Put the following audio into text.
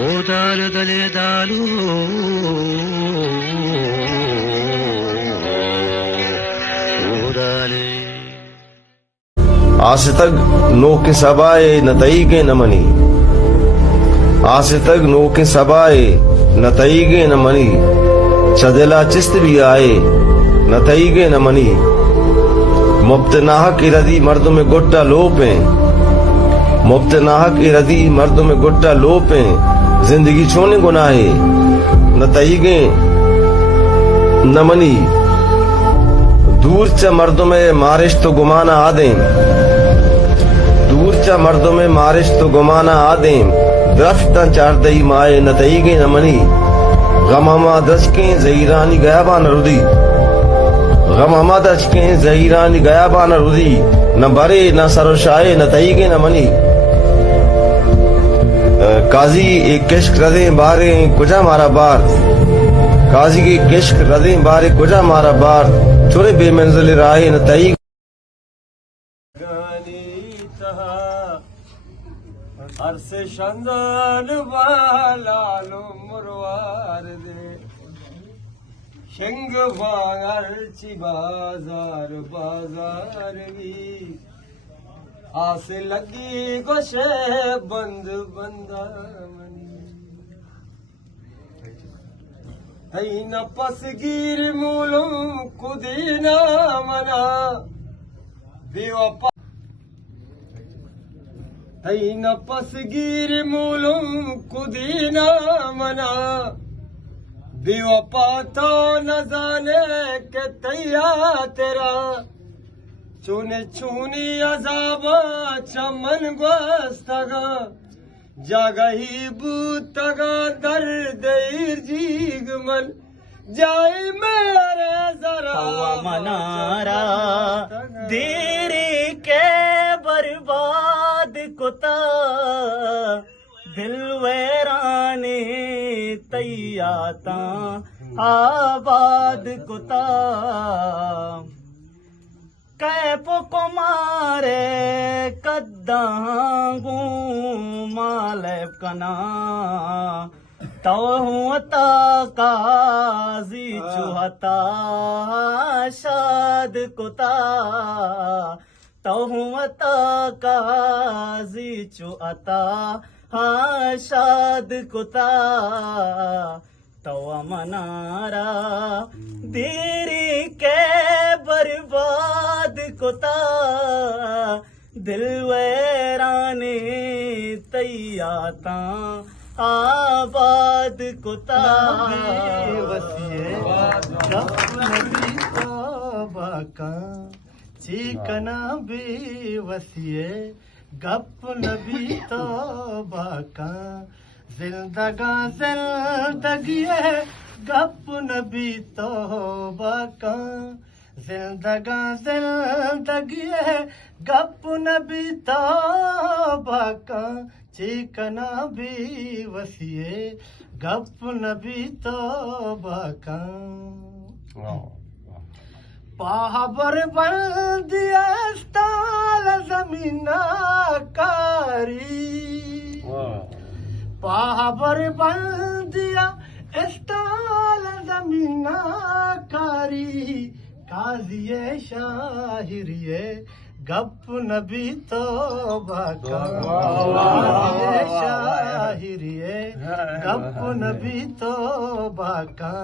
ಓದಾಲು ದಲೆದಾಲು ಓದಾಲೆ आज तक नो के सबाए नतई के न मनी, आज तक नो के सबाए नतई के न मनी, चदेला चिस्त भी आए नतई के न मनी। मुफ्तनाह की रदी मर्दों में गुट्टा लोपे, मुफ्तनाह की रदी मर्दों में गुट्टा लोपे, जिंदगी छोने गुनाहे नतई के न मनी। दूर च मर्दों में मारिश तो गुमाना आदें, दूर च मर्दों में मारिश तो गुमाना आदें, दरख्तां चारदई माए नतई के न मनी। गमामा दचके जहीरानी गयाबान रुदी, गमामा दचके जहीरानी गयाबान रुदी, न बरे न सरोशाए नतई के न मनी। काजी एक किश्क रदे बारे कुजा मारा बार, काजी की किश्क रदे बारे कुजा मारा बार, चोरे बेमंजिल राहे नतई। अरसे शंदन बालालो मुरवार दे शिंग बांगर ची बाजार बाजार भी आस लगी गोशे बंद बंदा मनी न पसगीर मूलम कुदीना मना बेवफा न पसगीर मूलम कुदीना मना। बेवफा तो न जाने के तैया तेरा चुने चुनी अजाबा चमन गोस्तगा जागही बूतगा दर्द जीग मन जाए मेरे जरा मनारा देरी के बर्बाद कुता दिल वैराने तैयाता आबाद कुता कैपो को मारे कद्दांगू मालेब कना तो हुता काजी चुहता शाद कुता तो हुता काजी चुहता शाद कुता तो मनारा देरी के बर्बाद कुता दिल वैराने तैयाता आबाद कुता बाका चिकना बेवसिए गप नबी तो बाका जिंदगा जिंदगी गप नबी तो बाका जिंदगा जिंदगी गप नबी तो बाका चिकना भी वसिए गप नबी तो बाका पाहबर बंदिया स्ताल जमीना कारी पाहबर बंदिया स्ताल जमीना कारी काजिए शाहिरिए गप नबी तो बाका शाहिरिए गप नबी तो बाका।